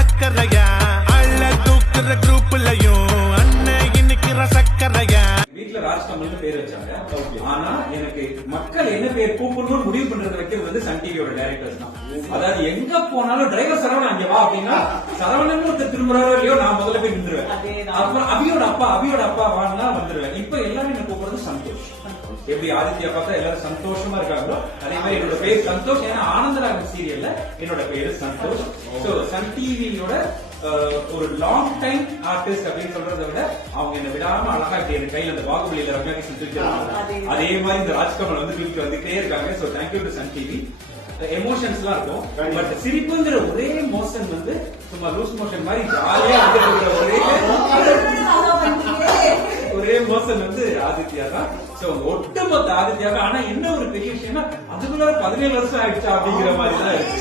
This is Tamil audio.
அக்கறையா அள்ள தூக்குற குரூப்லயும் அண்ணன் இன்னைக்கு சக்கரையா. வீட்டுல ராஜ்கமல்னு பேர் வச்சாங்க. ஆனா எனக்கு மக்கள் என்ன பேர் கூப்பிடணும்னு முடிவு பண்றது வைக்கிறது வந்து சன் டிவியோட டைரக்டர்ஸ் தான். அதாவது எங்க போனாலும் டிரைவர் சரவணன் அங்க வா அப்படின்னா சரவணன் ஒருத்தர் திரும்புறாரோ இல்லையோ நான் முதல்ல போய் நின்றுவேன். அப்புறம் அபியோட அப்பா வாங்கினா வந்துருவேன். இப்ப எல்லாரும் என்ன கூப்பிடுறது சந்தோஷ். எப்படி ஆதித்யா பார்த்தா எல்லாரும் சந்தோஷமா இருக்காங்களோ அதே மாதிரி என்னோட பேர் சந்தோஷ். ஏன்னா ஆனந்தராகன் சீரியல்ல என்னோட பேரு சந்தோஷ். சோ சன் டிவியோட ஒரு லாங் டைம் ஆர்டிஸ்ட் அப்படின்னு சொல்றதை விட அவங்க என்ன விடாம அழகா என் கையில அந்த பாகுபலியில ரம்யாகிருஷ்ணன் தூக்கிடுறாங்க. அதே மாதிரி இந்த ராஜ்கமல் வந்து தூக்கி வந்துட்டே இருக்காங்க. So thank you to Sun TV. Emotions எல்லாம் இருக்கும். பட் சிரிப்புங்கிற ஒரே மோஷன் வந்து சும்மா லூஸ் மோஷன் மாதிரி ஜாலியா ஒரே மோஷன் வந்து ஆதித்யா தான். சோ ஒட்டுமொத்த ஆதித்யாவை. ஆனா என்ன ஒரு பெரிய விஷயம்னா அதுக்குள்ள 17 வருஷம் ஆயிடுச்சா அப்படிங்கிற மாதிரி தான் இருக்கு.